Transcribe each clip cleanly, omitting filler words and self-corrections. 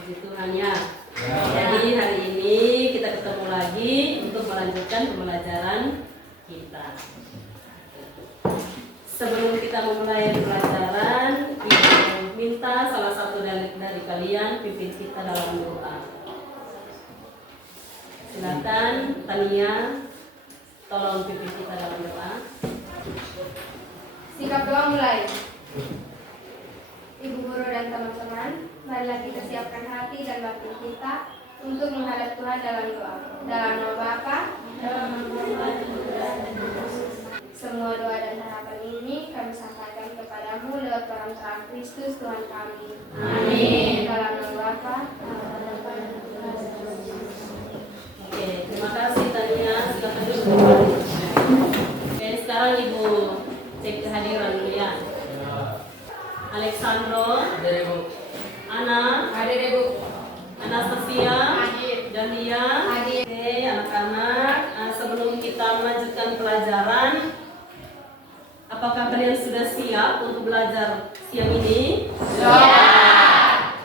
Puji Tuhan ya. Jadi hari ini kita ketemu lagi untuk melanjutkan pembelajaran kita. Sebelum kita memulai pelajaran, Ibu minta salah satu dari kalian pimpin kita dalam doa. Silakan Tania, tolong pimpin kita dalam doa. Sikap doa mulai. Ibu guru dan teman-teman, marilah kita siapkan hati dan batin kita untuk menghadap Tuhan dalam doa. Dalam nama Bapa, dalam nama semua doa dan harapan ini kami sampaikan kepadamu lewat perantaraan Kristus Tuhan kami. Amin. Dalam nama Bapa, Oke, terima kasih Tania. Silakan duduk. Oke, sekarang Ibu cek kehadiran dulu ya. Alexandro, Hadir Ibu. Ana, Hadir Ibu. Anastasia, Hadir. Dania. Hadir. Oke, anak-anak, sebelum kita melanjutkan pelajaran, apakah kalian sudah siap untuk belajar siang ini?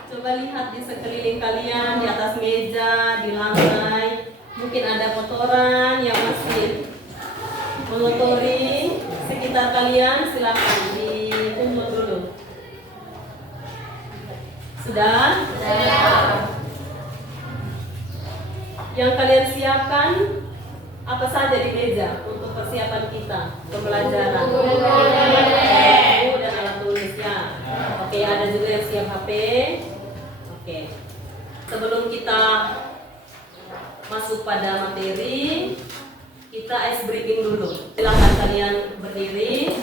Coba lihat di sekeliling kalian, di atas meja, di lantai. Mungkin ada kotoran yang masih mengotori sekitar kalian. Silakan dipungut dulu. Sudah? Yang kalian siapkan apa saja di meja untuk persiapan kita pembelajaran? Buku dan alat tulis ya. Oke, ada juga yang siap HP. Oke. Sebelum kita masuk pada materi, kita ice breaking dulu. Silakan kalian berdiri.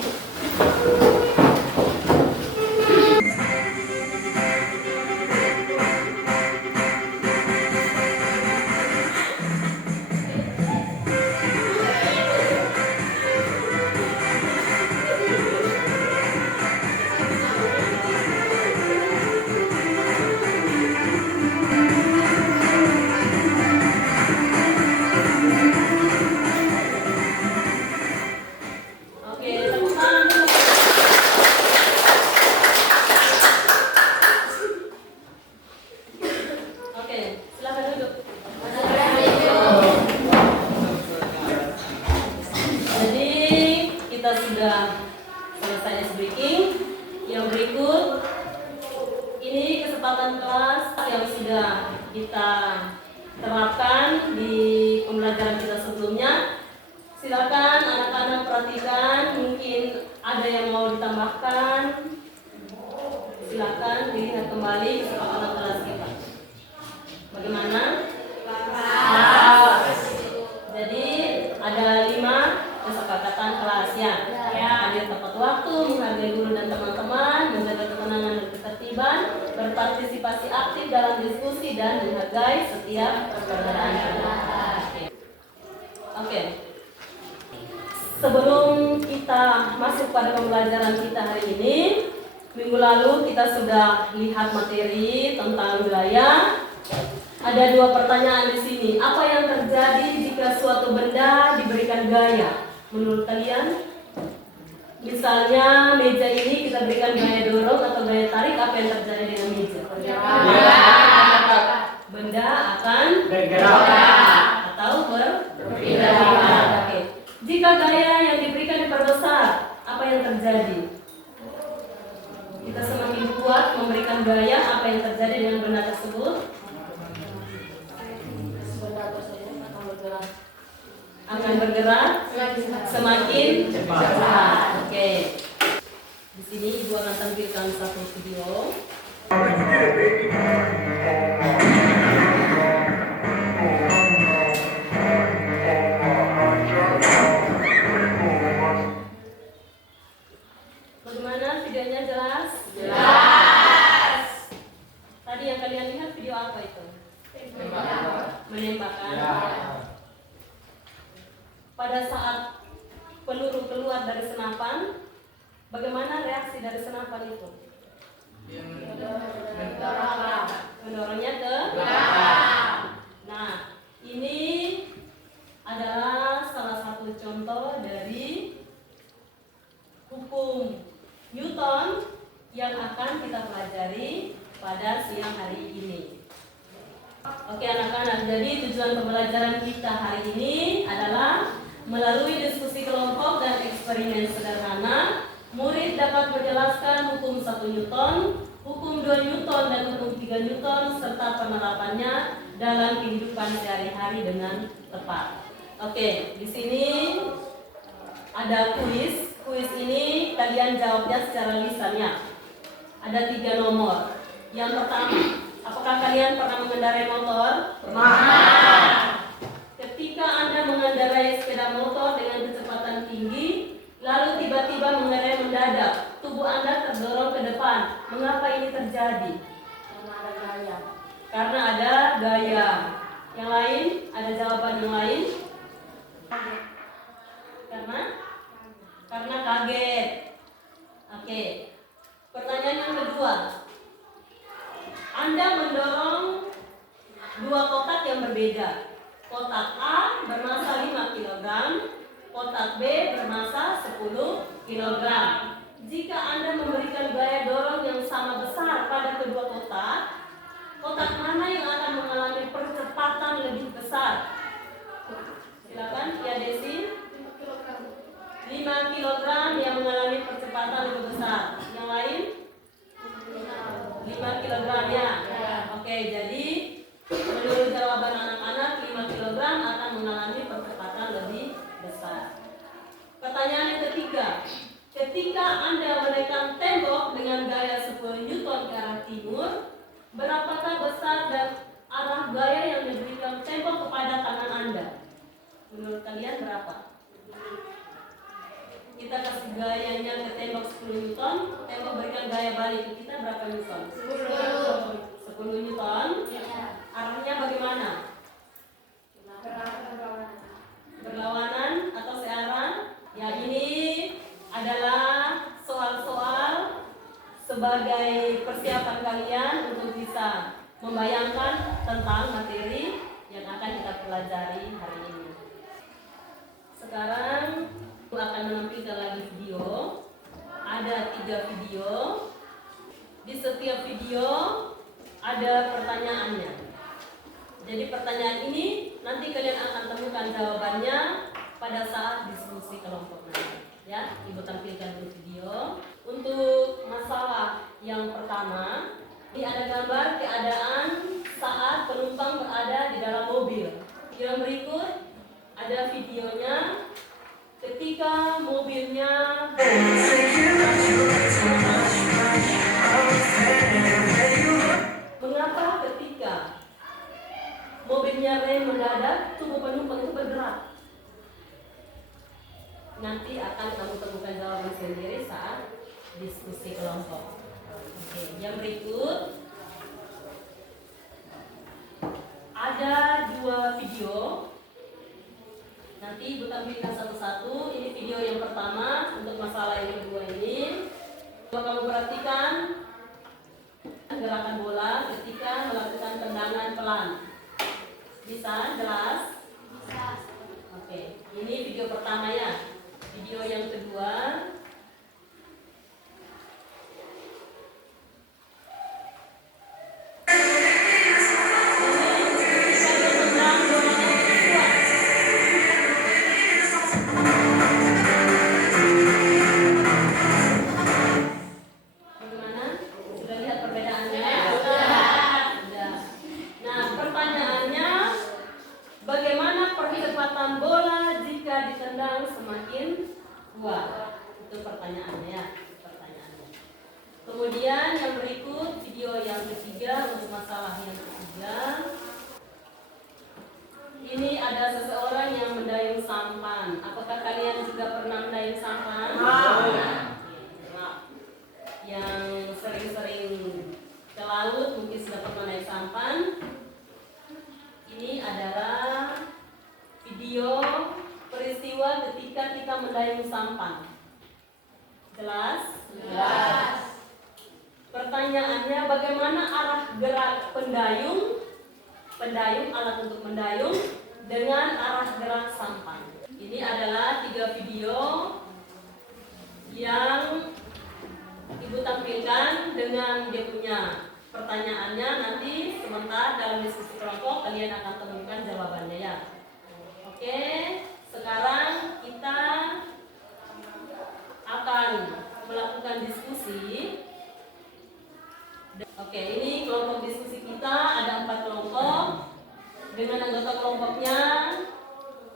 Oke, tepuk tangan dulu. Oke, silakan duduk. Jadi kita sudah selesai ice breaking. Yang berikut ini kesempatan kelas yang sudah kita terapkan di pembelajaran kita sebelumnya. Silakan anak-anak perhatikan, mungkin ada yang mau ditambahkan. Silakan dilihat kembali kesepakatan kelas kita. Bagaimana? Jadi ada 5 kesepakatan kelas ya. Hadir tepat waktu, menghargai guru dan teman-teman, menjaga ketenangan dan ketertiban, berpartisipasi aktif dalam diskusi dan menghargai setiap perbedaan pendapat. Oke. Sebelum kita masuk pada pembelajaran kita hari ini, minggu lalu kita sudah lihat materi tentang gaya. Ada 2 pertanyaan di sini. Apa yang terjadi jika suatu benda diberikan gaya? Menurut kalian? Misalnya meja ini kita berikan gaya dorong atau gaya tarik, apa yang terjadi dengan meja? Benda akan bergerak atau berpindah. Oke. Jika gaya yang diberikan diperbesar, apa yang terjadi? Kita semakin kuat memberikan gaya, apa yang terjadi dengan benda tersebut? Akan bergerak semakin cepat. Oke. Di sini Ibu akan tampilkan satu video. Bagaimana videonya, jelas? Jelas. Tadi yang kalian lihat video apa itu? Menembakkan. Pada saat peluru keluar dari senapan, bagaimana reaksi dari senapan itu? Mendorongnya ke belakang. Nah, ini adalah salah satu contoh dari hukum Newton yang akan kita pelajari pada siang hari ini. Oke anak-anak, jadi tujuan pembelajaran kita hari ini adalah melalui diskusi kelompok dan eksperimen sederhana, murid dapat menjelaskan hukum 1 Newton, hukum 2 Newton dan hukum 3 Newton serta penerapannya dalam kehidupan sehari-hari dengan tepat. Oke, di sini ada kuis. Kuis ini kalian jawabnya secara lisannya. Ada 3 nomor. Yang pertama, apakah kalian pernah mengendarai motor? Pernah. Ketika Anda mengendarai sepeda motor dengan kecepatan tinggi, lalu tiba-tiba mengerem mendadak, tubuh Anda terdorong ke depan. Mengapa ini terjadi? Karena ada gaya. Karena ada gaya. Yang lain, ada jawaban yang lain? Karena kaget. Oke. Pertanyaan yang kedua. Anda mendorong 2 kotak yang berbeda. Kotak A bermassa 5 kg, kotak B bermassa 10 kg. Jika Anda memberikan gaya dorong yang sama besar pada kedua kotak, kotak mana yang akan mengalami percepatan lebih besar? Silakan, ya Desi. 5 kg yang mengalami percepatan lebih besar. Yang lain? 5 kg ya. Oke, jadi menurut jawaban anak-anak 5 kg akan mengalami percepatan lebih besar. Pertanyaan yang ketiga. Ketika Anda menekan tembok dengan gaya 10 Newton ke arah timur, berapakah besar dan arah gaya yang diberikan tembok kepada tangan Anda? Menurut kalian berapa? Kita kasih gayanya ke tembok 10 Newton, tembok berikan gaya balik ke kita berapa Newton? 10 Newton. Arahnya bagaimana? Berlawanan atau searah? Ya, ini adalah soal-soal sebagai persiapan kalian untuk bisa membayangkan tentang materi yang akan kita pelajari hari ini. Sekarang aku akan menampilkan lagi video. Ada 3 video. Di setiap video ada pertanyaannya. Jadi pertanyaan ini nanti kalian akan temukan jawabannya pada saat diskusi kelompok nanti. Ya, Ibu tampilkan dulu video. Untuk masalah yang pertama, ini ada gambar keadaan saat penumpang berada di dalam mobil. Yang berikut ada videonya ketika mobilnya mengapa ketika mobilnya rem mendadak tubuh penumpang itu bergerak. Nanti akan kamu temukan jawaban sendiri saat diskusi kelompok. Oke, yang berikut ada 2 video. Nanti Ibu tampilkan satu-satu. Ini video yang pertama untuk masalah yang kedua ini. Coba kamu perhatikan gerakan bola ketika melakukan tendangan pelan. Bisa jelas? Bisa. Oke, ini video pertama ya. Video yang kedua. Kemudian yang berikut video yang ketiga untuk masalah yang ketiga. Ini ada seseorang yang mendayung sampan. Apakah kalian juga pernah mendayung sampan? Yang sering-sering ke laut mungkin sudah pernah naik sampan. Ini adalah video peristiwa ketika kita mendayung sampan. Jelas? Jelas. Pertanyaannya, bagaimana arah gerak pendayung, alat untuk mendayung, dengan arah gerak sampan? Ini adalah 3 video yang Ibu tampilkan dengan dia punya pertanyaannya. Nanti sebentar dalam diskusi kelompok, kalian akan temukan jawabannya ya. Oke, sekarang kita akan melakukan diskusi. Oke, ini kelompok diskusi kita ada 4 kelompok dengan anggota kelompoknya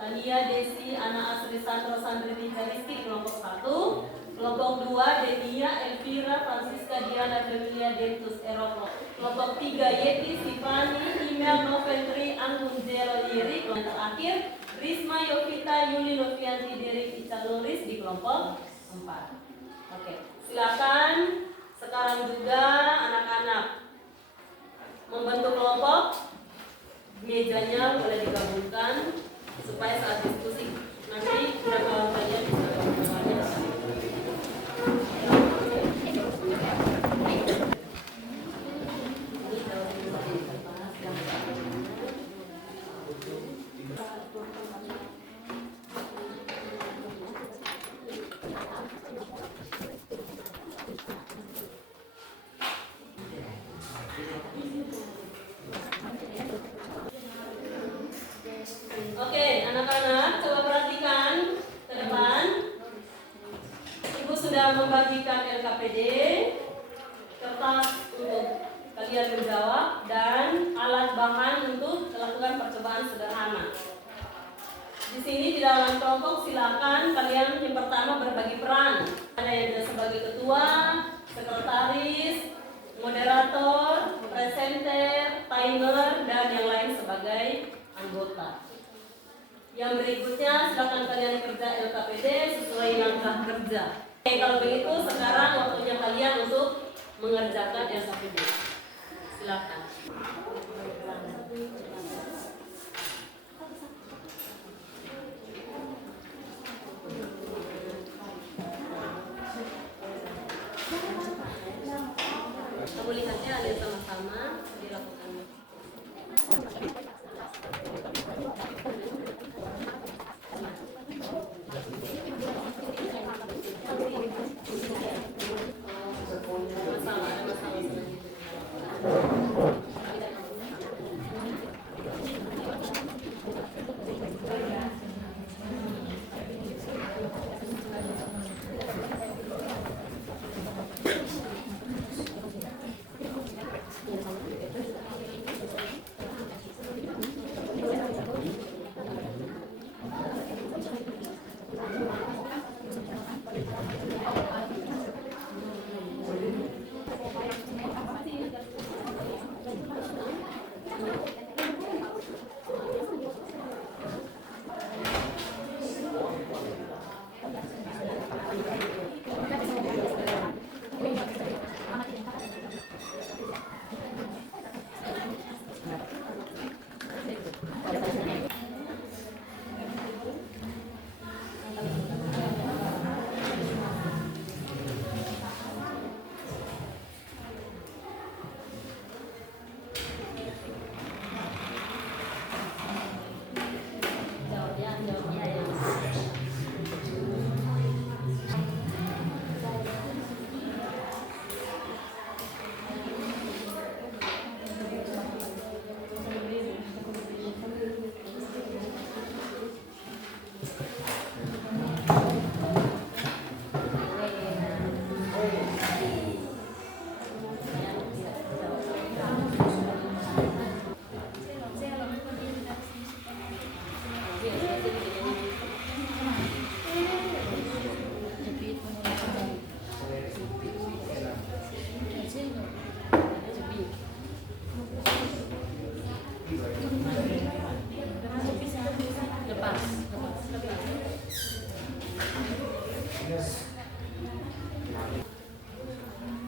Tania, Desi, Ana, Asri, Sandro, Sandri, Rija, Rizky kelompok 1. Kelompok 2 Devia, Elvira, Francisca, Diana, Femilia, Dentus, Eroko. Kelompok 3 Yeti, Sifani, Imel, Noventri, Anggun, Jelo, Yeri. Kelompok terakhir Risma, Yovita, Yuli, Novianti, Derik, Ica, Luris di kelompok 4. Oke, silakan sekarang juga anak-anak membentuk kelompok, mejanya boleh digabungkan supaya saat diskusi nanti kawan kalian bisa bertanya. Oke, anak-anak coba perhatikan ke depan. Ibu sudah membagikan LKPD, kertas untuk kalian menjawab, dan alat bahan untuk melakukan percobaan sederhana. Di sini di dalam kelompok silakan kalian yang pertama berbagi peran. Ada yang sebagai ketua, sekretaris, moderator, presenter, timer, dan yang lain sebagai anggota. Yang berikutnya silakan kalian kerja LKPD sesuai langkah kerja. Oke, kalau begitu sekarang waktunya kalian untuk mengerjakan LKPD. Silakan. Kamu lihatnya lihat sama-sama dilakukan.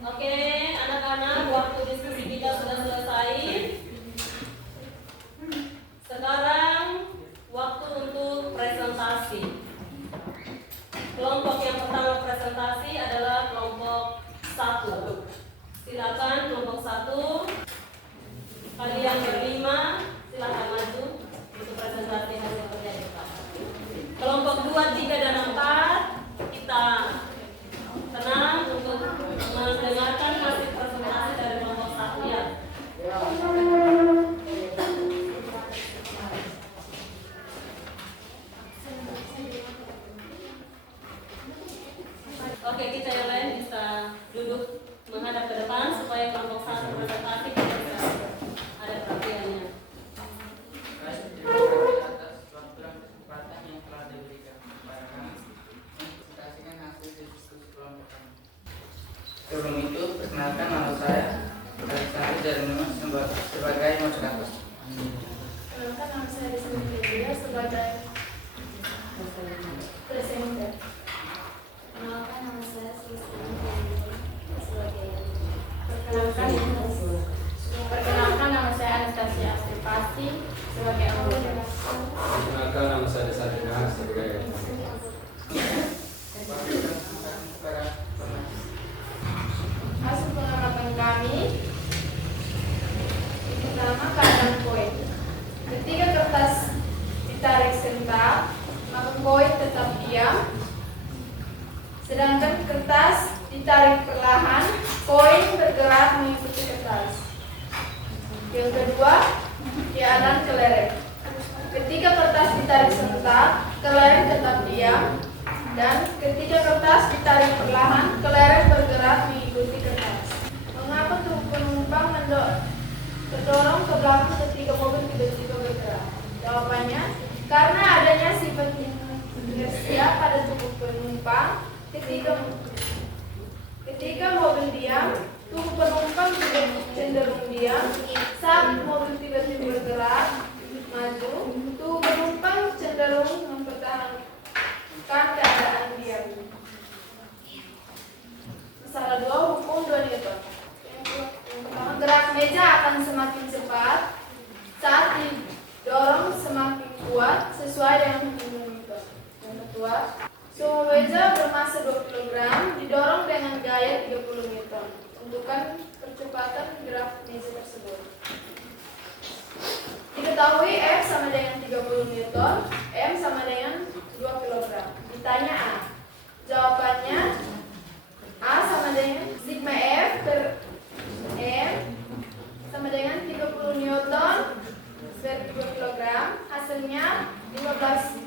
Oke, anak-anak, waktu diskusi kita sudah selesai. Sekarang waktu untuk presentasi. Kelompok yang pertama presentasi adalah kelompok 1. Silakan kelompok 1. Kalian berlima, silakan maju untuk presentasi hasil kerja kita. Kelompok 2, 3, dan 4 kita tenang untuk mendengarkan hasil presentasi dari kelompok 1 ya. ditarik perlahan, koin bergerak mengikuti kertas. Yang kedua, dianan kelereng. Ketika kertas ditarik serentak, kelereng tetap diam, dan ketika kertas ditarik perlahan, kelereng bergerak mengikuti kertas. Mengapa tubuh penumpang terdorong ke belakang ketika mobil tiba-tiba bergerak? Jawabannya, karena adanya sifat inersia pada tubuh penumpang. Ketika mobil diam, tubuh penumpang juga cenderung diam. Saat mobil tiba-tiba bergerak maju, tubuh penumpang cenderung mempertahankan keadaan diam. Masalah 2, hukum 2 Newton. Yang pertama, gerak meja akan semakin cepat saat didorong semakin kuat sesuai dengan hukum Newton. Yang kedua, semua meja bermasa 2 kg didorong dengan gaya 30 Newton. Tentukan percepatan gerak meja tersebut. Diketahui F sama dengan 30 Newton, M sama dengan 2 kg. Ditanya A. Jawabannya A sama dengan sigma F per M sama dengan 30 Newton per 2 kg. Hasilnya 15.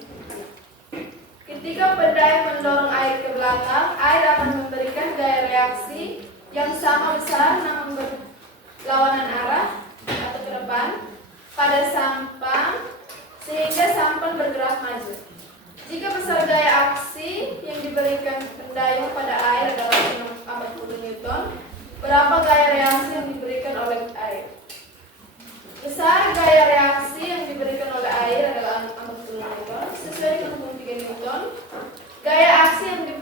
Ketika pendaya mendorong air ke belakang, air akan memberikan gaya reaksi yang sama besar namun berlawanan arah atau ke depan pada sampan sehingga sampan bergerak maju. Jika besar gaya aksi yang diberikan pendayung pada air adalah 40 Newton, berapa gaya reaksi yang diberikan oleh air? Besar gaya reaksi yang diberikan oleh air adalah 40 Newton sesuai dengan hukum 3 Newton. Gaya aksi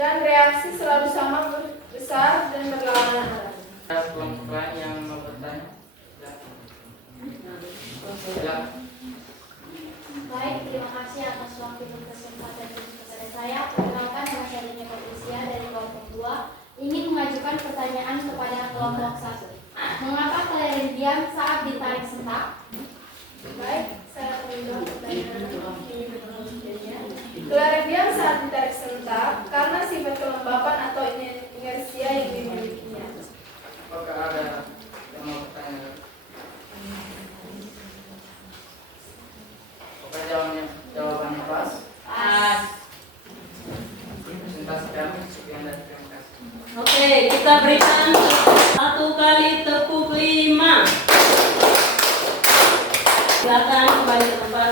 dan reaksi selalu sama besar dan berlawanan arah. Kelompok lain yang mau bertanya? Baik, terima kasih atas waktu dan kesempatan kepada saya. Perkenalkan, nama saya Dini Patricia dari kelompok 2 ingin mengajukan pertanyaan kepada kelompok 1. Mengapa kelereng diam saat ditarik sentak? Baik, saya akan menjawab pertanyaan kelereng diam saat ditarik serentak karena sifat kelembapan atau inersia yang dimilikinya. Apakah ada yang mau bertanya? Oke, jawabannya pas. Pas. Presentasi kami sekian dan terima kasih. Oke, kita berikan 1 kali tepuk 5. Silakan kembali ke tempat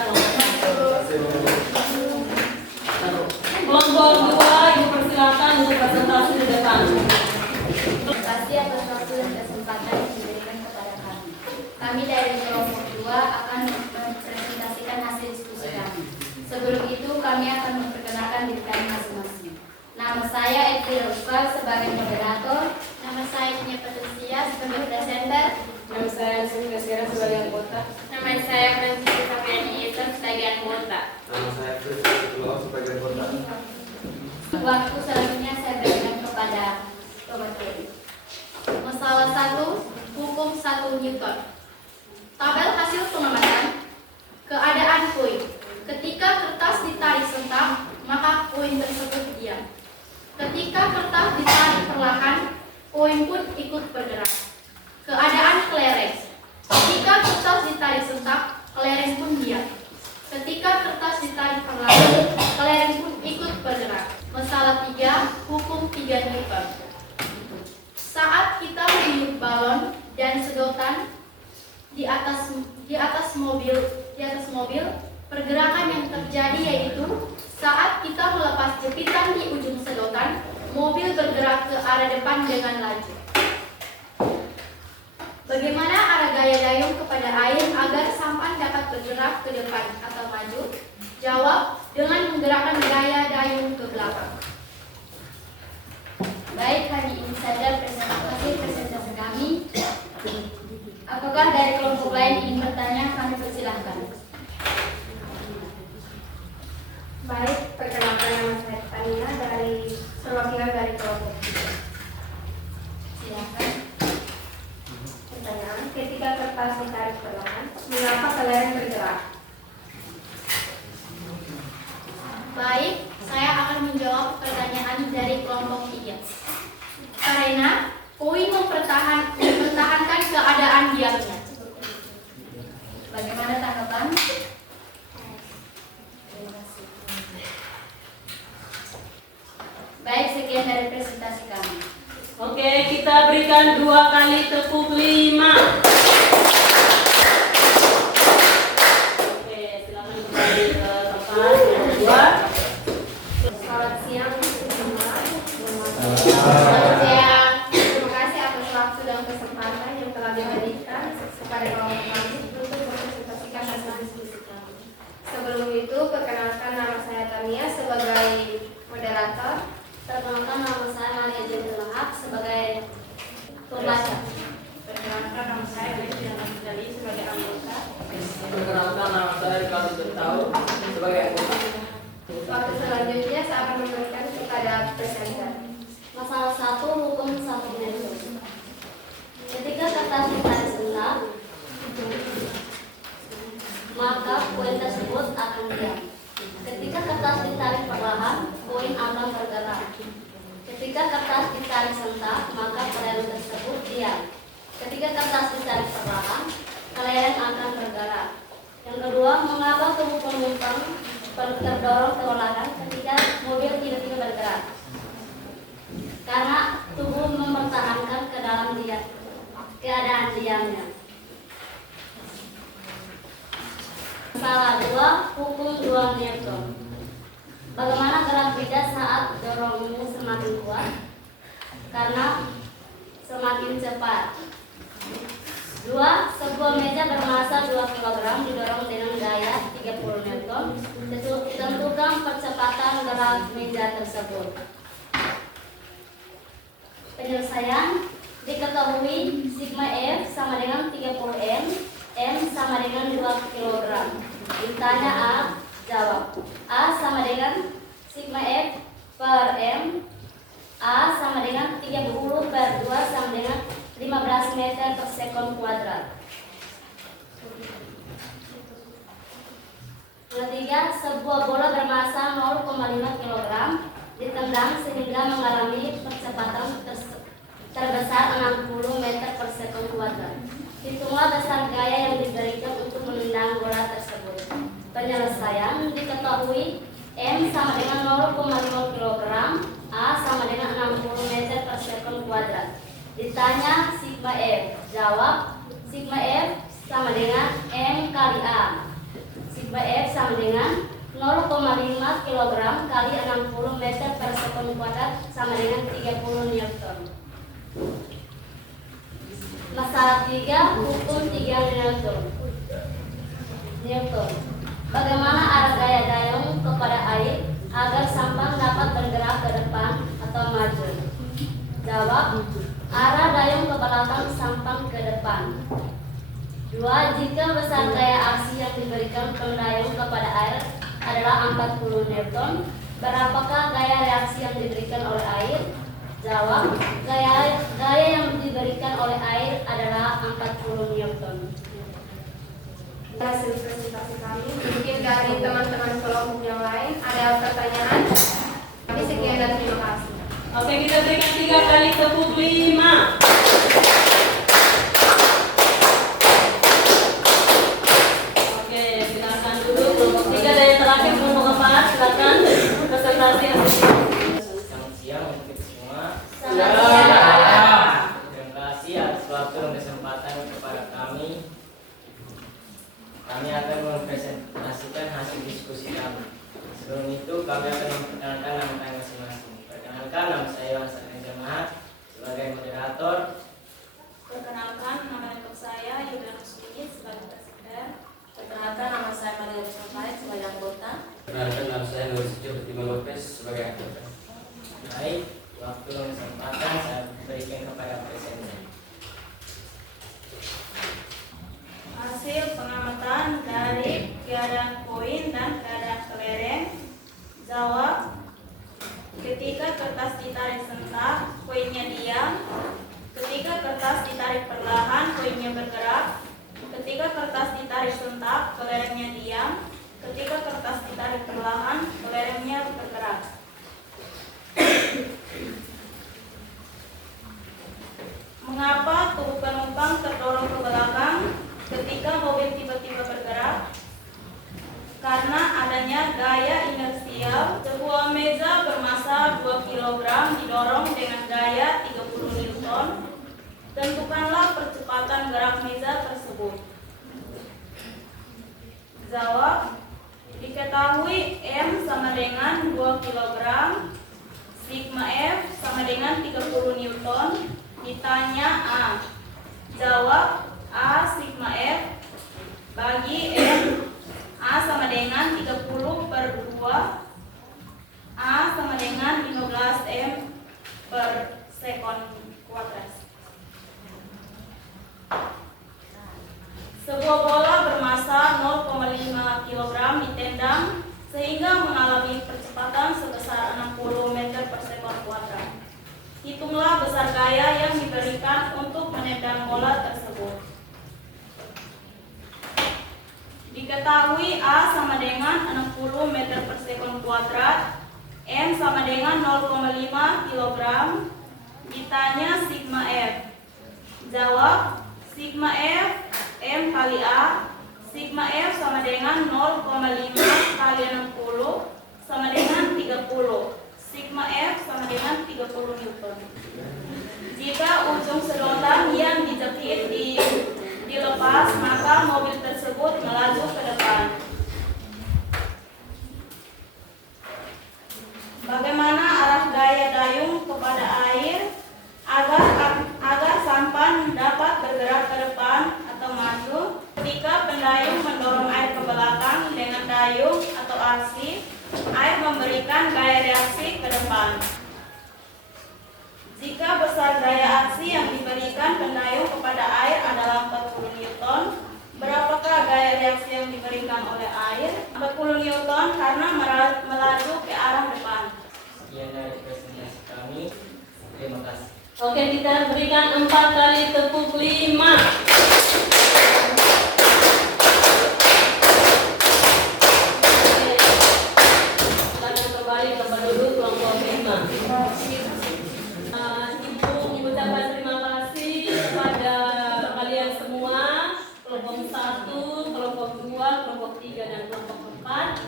kelompok 2, dipersilakan untuk presentasi di depan. Terima kasih atas waktu dan kesempatan yang diberikan kepada kami. Kami dari kelompok 2 akan mempresentasikan hasil diskusi kami. Sebelum itu kami akan memperkenalkan diri kami masing-masing. Nama saya Edwin Ruspa sebagai moderator. Nama saya Nia Patricia sebagai presenter. Nama saya Sinta Sira sebagai anggota. Nama saya Francisca Safiani Isa sebagai anggota. Nama saya Chris Keluar sebagai anggota. Waktu selanjutnya saya berikan kepada Robert Kelly. Masalah 1, hukum 1 Newton. Tabel hasil pengamatan keadaan koin. Ketika kertas ditarik sentak, maka koin tersebut diam. Ketika kertas ditarik perlahan, koin pun ikut bergerak. Keadaan kelereng. Ketika kertas ditarik sentak, kelereng pun diam. Ketika kertas ditarik perlahan, kelereng pun ikut bergerak. Masalah 3, hukum 3 Newton. Saat kita meniup balon dan sedotan di atas mobil, pergerakan yang terjadi yaitu saat kita melepas jepitan di ujung sedotan, mobil bergerak ke arah depan dengan laju. Bagaimana arah gaya dayung kepada air agar sampan dapat bergerak ke depan atau maju? Jawab, dengan menggerakkan gaya dayung ke belakang. Baik, kami ini saja presentasi kami. Apakah dari kelompok lain ingin bertanya? Kami persilahkan. Baik, perkenalkan nama saya Tania dari perwakilan dari kelompok. Silakan. Pertanyaan, ketika kertas ditarik perlahan, mengapa kelereng bergerak? Baik, saya akan menjawab pertanyaan dari kelompok 3. Karena koin mempertahankan keadaan diamnya. Bagaimana tanggapan? Baik, sekian dari presentasi kami. Oke, kita berikan 2 kali tepuk 5. Oke, silakan kembali ke tempat yang kedua. Selamat siang semua. Selamat siang. Terima kasih atas waktu dan kesempatan yang telah diberikan kepada kelompok kami untuk mempresentasikan hasil diskusi kami. Sebelum itu, perkenalkan nama saya Tania sebagai moderator. Perkenalkan nama saya Maria Jendelahak sebagai pembaca. Perkenalkan nama saya Gracia Naftali sebagai anggota. Perkenalkan nama saya Ricardo Bertau sebagai anggota. Waktu selanjutnya saya akan memberikan kepada presenter. Masalah 1, hukum 1 Nelson. Ketika kertas ditarik sebentar, maka koin tersebut akan diam. Ketika kertas ditarik perlahan, koin akan bergerak. Ketika kertas ditarik sebentar, maka kelereng tersebut diam. Ketika kertas ditarik perlahan, kelereng akan bergerak. Yang kedua, mengapa tubuh penumpang terdorong ke belakang ketika mobil tiba-tiba bergerak? Karena tubuh mempertahankan keadaan diamnya. Masalah 2, hukum 2 Newton. Bagaimana gerak benda saat dorongnya semakin kuat? Karena semakin cepat. 2. Sebuah meja bermassa 2 kg didorong dengan gaya 30 Newton. Tentukan percepatan gerak meja tersebut. Penyelesaian diketahui sigma F sama dengan 30 M, M sama dengan 2 kg. Ditanya A, jawab. A sama dengan sigma F per M, A sama dengan 30 per 2 sama dengan 15 meter per sekon kuadrat. Ketiga, sebuah bola bermassa 0,5 kg ditendang sehingga mengalami percepatan terbesar 60 meter per sekon kuadrat. Hitunglah besar gaya yang diberikan untuk menendang bola tersebut. Penyelesaian diketahui M sama dengan 0,5 kg, A sama dengan 60 meter per sekon kuadrat. Ditanya sigma F, jawab sigma F sama dengan M kali A. Sigma F sama dengan 0,5 kg kali 60 meter per sekon kuadrat sama dengan 30 Newton. Masalah 3, hukum 3 Newton. Bagaimana arah gaya dayung kepada air agar sampan dapat bergerak ke depan atau maju? Jawab, arah dayung ke belakang, sampan ke depan. 2. Jika besar gaya aksi yang diberikan pendayung kepada air adalah 40 Newton, berapakah gaya reaksi yang diberikan oleh air? Jawab, gaya yang diberikan oleh air adalah 40 Newton. Hasil presentasi kami. Mungkin dari teman-teman kelompok yang lain ada pertanyaan? Kami sekian dan terima kasih. Oke, kita berikan 3 kali tepuk 5. Oke, silakan duduk kelompok 3 dan yang terakhir kelompok 4. Silakan presentasi hasil. Selamat siang untuk semua. Selamat siang. Terima kasih atas waktu dan kesempatan kepada kami. Kami akan mempresentasikan hasil diskusi kami. Sebelum itu kami akan memperkenalkan nama kami masing-masing. Perkenalkan, nama saya Wasana Jamaat sebagai moderator. Perkenalkan, nama lengkap saya Yuliana Sumi sebagai presenter. Perkenalkan nama saya Maria Rizky sebagai anggota. Perkenalkan nama saya Nur Sijil Fatima Lopez sebagai anggota. Baik, waktu dan kesempatan saya berikan kepada presenter. Hasil pengamatan dari keadaan koin dan keadaan kelereng. Jawab, ketika kertas ditarik sebentar, koinnya diam. Ketika kg didorong dengan gaya 30 Newton. Tentukanlah percepatan gerak meja tersebut. Jawab. Diketahui M sama dengan 2 kg, sigma F sama dengan 30 Newton. Ditanya A. Jawab. A sigma F bagi M. A sama dengan 30 per 2. A sama dengan 15 M per sekon kuadrat. Sebuah bola bermasa 0,5 kg ditendang sehingga mengalami percepatan sebesar 60 meter per sekon kuadrat. Hitunglah besar gaya yang diberikan untuk menendang bola tersebut. Diketahui A sama dengan 60 meter per sekon kuadrat, M sama dengan 0,5 kg. Ditanya sigma F. Jawab. Sigma F M kali A. Sigma F sama dengan 0,5 kali 60 sama dengan 30. Sigma F sama dengan 30 Newton. Jika ujung sedotan yang dijepit dilepas, maka mobil tersebut melaju ke depan. Bagaimana arah gaya dayung kepada air agar sampan dapat bergerak ke depan atau maju? Ketika pendayung mendorong air ke belakang dengan dayung atau arsi, air memberikan gaya reaksi ke depan. Jika besar gaya aksi yang diberikan pendayung kepada air adalah 40 Newton, berapakah gaya reaksi yang diberikan oleh air? 40 Newton karena melaju ke arah depan. Sekian dari presentasi kami. Terima kasih. Oke, kita berikan 4 kali tepuk 5. Silakan kembali ke duduk kelompok 5. Ibu ucapkan terima kasih kepada kalian semua, kelompok 1, kelompok 2, kelompok 3, dan kelompok 4.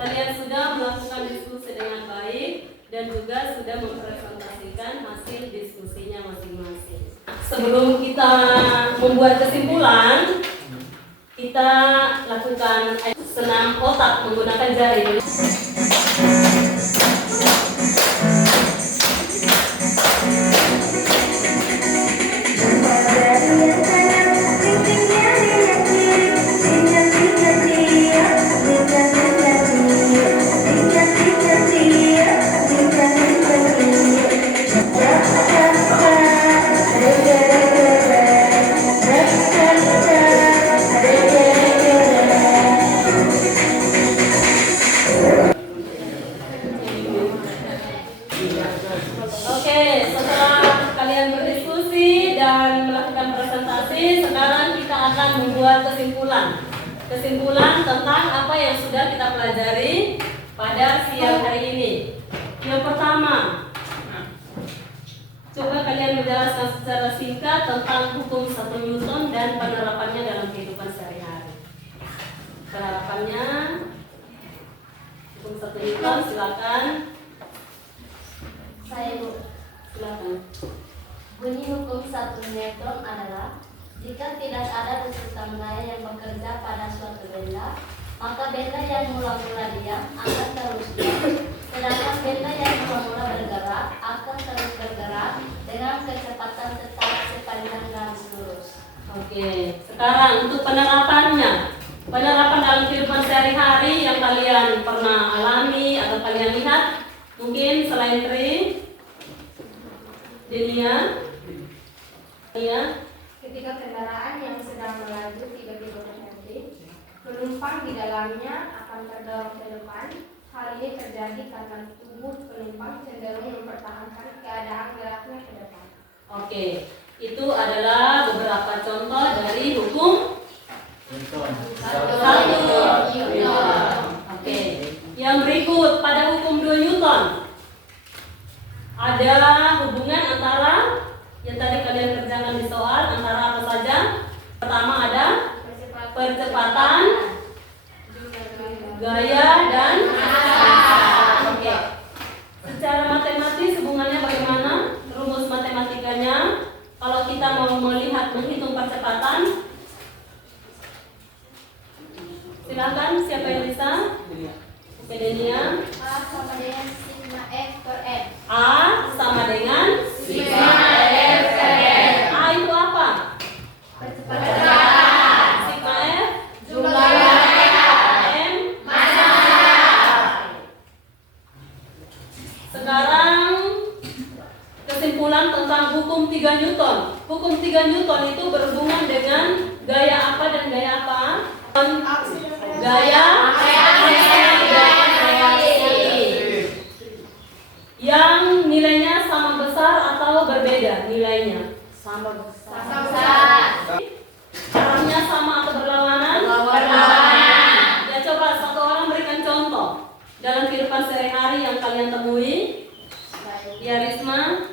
Kalian sudah melakukan diskusi dengan baik dan juga sudah mempresentasikan hasil diskusinya masing-masing. Sebelum kita membuat kesimpulan, kita lakukan senam otak menggunakan jari. Oke, setelah kalian berdiskusi dan melakukan presentasi, sekarang kita akan membuat kesimpulan tentang apa yang sudah kita pelajari pada siang hari ini. Yang pertama, coba kalian menjelaskan secara singkat tentang hukum 1 Newton dan penerapannya dalam kehidupan sehari-hari. Penerapannya hukum 1 Newton, silakan. Saya Bu. Silakan. Bunyi hukum 1 Newton adalah jika tidak ada rujukan gaya yang bekerja pada suatu benda, maka benda yang mula-mula diam akan terus diam, sedangkan benda yang mula-mula bergerak akan terus bergerak dengan kecepatan tetap sepanjang garis lurus. Oke, sekarang untuk penerapannya. Penerapan dalam kehidupan sehari-hari yang kalian pernah alami atau kalian lihat, mungkin selain Tri, Delia, Ketika kendaraan yang sedang melaju tiba-tiba berhenti, penumpang di dalamnya akan terdorong ke depan. Hal ini terjadi karena tubuh penumpang cenderung mempertahankan keadaan geraknya ke depan. Oke, itu adalah beberapa contoh dari hukum Newton. 1 Newton. Oke, yang berikut pada hukum 2 Newton ada hubungan antara yang tadi kalian kerjakan di soal antara apa saja? Pertama ada percepatan, gaya, dan massa. Oke. Secara matematis kita mau melihat menghitung percepatan, silakan siapa yang bisa? Denia. A sama dengan sigma F per N. A sama dengan Sigma F per N. A itu apa? Percepatan. Sigma F Jumlah mereka. M. Massa. Sekarang kesimpulan tentang hukum 3 Newton. Hukum 3 Newton itu berhubungan dengan gaya apa dan gaya apa? Gaya aksi dan reaksi. Yang nilainya sama besar atau berbeda nilainya? Sama besar. Arahnya sama atau berlawanan? Berlawanan. Ya coba satu orang berikan contoh dalam kehidupan sehari-hari yang kalian temui. Ya Risma.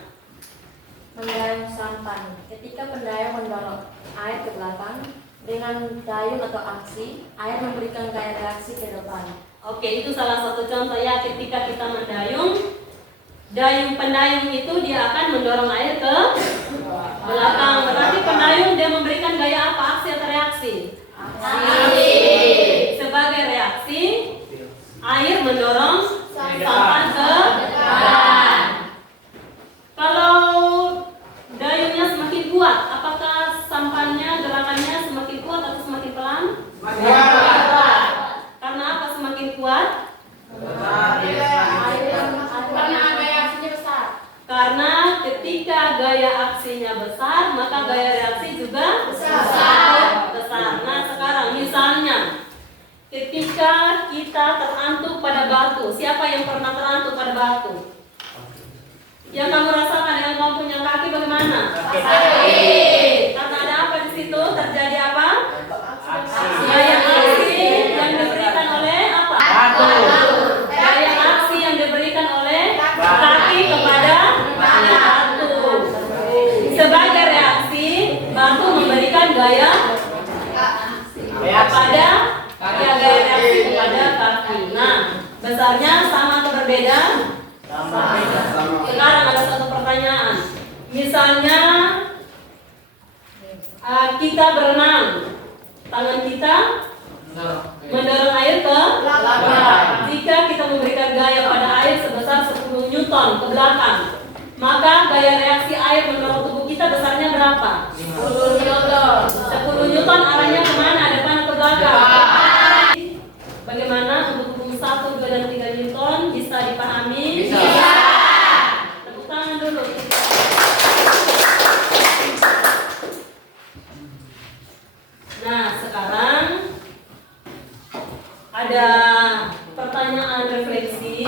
Mendayung sampan. Ketika pendayung mendorong air ke belakang dengan dayung atau aksi, air memberikan gaya reaksi ke depan. Oke, itu salah satu contoh ya ketika kita mendayung. Pendayung itu dia akan mendorong air ke belakang. Berarti pendayung dia memberikan gaya apa? Aksi atau reaksi? Aksi. Sebagai reaksi, air mendorong sampan ke Depan. Kalau dayungnya semakin kuat, apakah sampannya gerakannya semakin kuat atau semakin pelan? Karena apa semakin kuat? Karena reaksinya besar. Karena ketika gaya aksinya besar, maka gaya reaksi juga Besar. besar. Nah sekarang misalnya, ketika kita terantuk pada batu, siapa yang pernah terantuk pada batu? Yang kamu rasakan dengan kamu punya kaki bagaimana? Sakit. Karena ada apa di situ? Terjadi apa? Aksi. Gaya aksi yang diberikan oleh apa? Gaya aksi yang diberikan oleh kaki kepada batu. Sebagai reaksi, batu memberikan gaya kepada gaya reaksi kepada kaki. Nah, besarnya sama atau berbeda? Sekarang ada satu pertanyaan. Misalnya kita berenang, tangan kita mendorong air ke belakang. Jika kita memberikan gaya pada air sebesar 10 Newton ke belakang, maka gaya reaksi air mendorong tubuh kita besarnya berapa? 10 Newton. 10 Newton arahnya kemana? Depan atau belakang? Bagaimana untuk hukum 1, 2, dan 3 Newton bisa dipahami? Bisa. Tepuk tangan dulu. Nah, sekarang ada pertanyaan refleksi.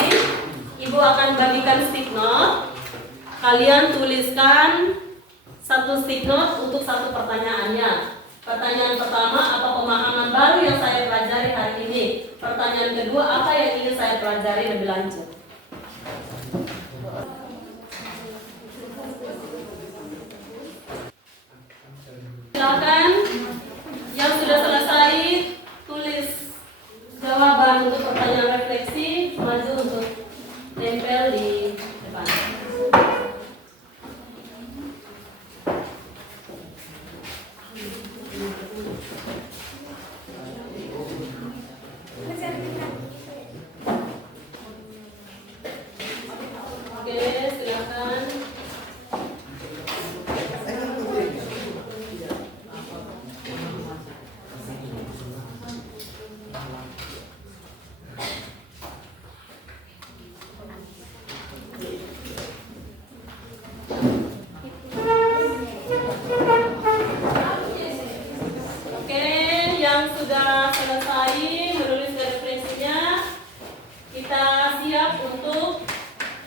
Ibu akan bagikan stick note. Kalian tuliskan satu stick note untuk satu pertanyaannya. Pertanyaan pertama, apa pemahaman baru yang saya pelajari hari ini? Pertanyaan kedua, apa yang ingin saya pelajari lebih lanjut? Silakan yang sudah selesai tulis jawaban untuk pertanyaan refleksi, maju untuk tempel di depan. Oke, silakan. Oke, yang sudah selesai menulis refleksinya, kita siap untuk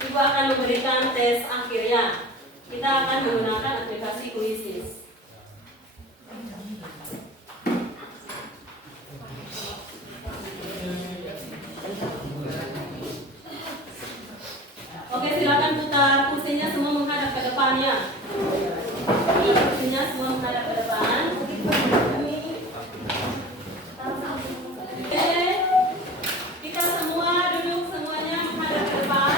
Ibu akan memberikan tes akhirnya. Kita akan menggunakan aplikasi Quizzes. Oke, silakan putar kursinya semua menghadap ke depannya. Kursinya semua menghadap ke depan. Oke, kita semua duduk semuanya menghadap ke depan.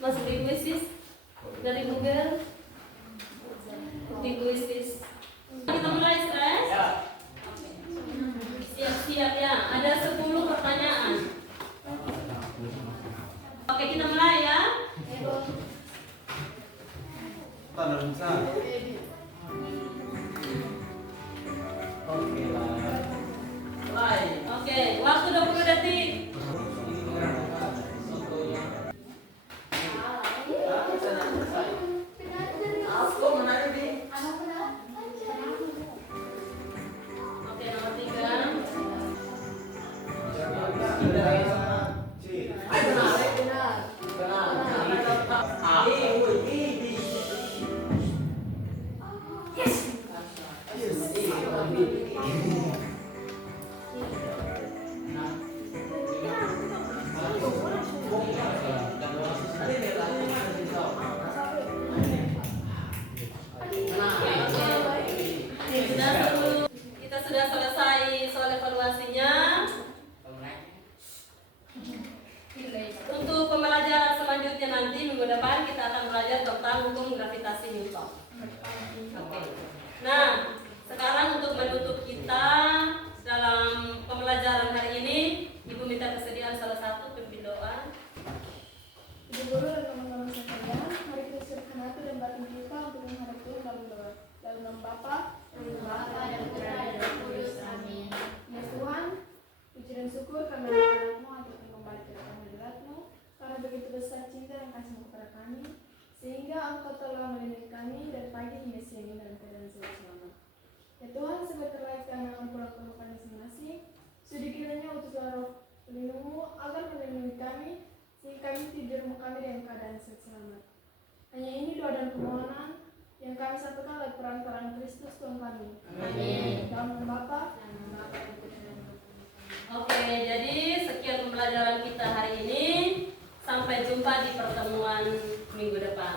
Masuk di Quizzes dari Google. Di Quizzes siap ya. Ada 10 pertanyaan. Oke, kita mulai ya. Oke lah. Oke, waktu 20 detik. Oke, nomor 3. Kita sudah selesai soal evaluasinya. Untuk pembelajaran selanjutnya nanti minggu depan kita akan belajar tentang hukum gravitasi Newton. Oke. Nah, sekarang untuk menutup kita dalam pembelajaran hari ini, Ibu minta kesediaan salah satu pimpin doa. Ibu guru dan teman-teman sekalian, mari kita siapkan hati dan batin kita untuk menghadap Tuhan dalam doa. Dalam nama Bapa, Bapa dan Putra dan Roh Kudus. Amin. Ya Tuhan, puji dan syukur kami atas atas kembali ke dalam hadirat-Mu, karena begitu besar cinta dan kasih-Mu kepada kami, sehingga Engkau telah melindungi kami dari pagi hingga siang ini dalam keadaan sehat selamat. Ya Tuhan, sebentar lagi kami akan pulang ke rumah masing-masing. Sudi kiranya utuslah Roh pelindung-Mu agar melindungi kami, sehingga kami tidur kami dalam keadaan sehat selamat. Hanya ini doa dan permohonan yang kami satukan oleh perantaraan Kristus Tuhan kami. Amin. Dalam nama Bapa, Oke, jadi sekian pembelajaran kita hari ini. Sampai jumpa di pertemuan minggu depan.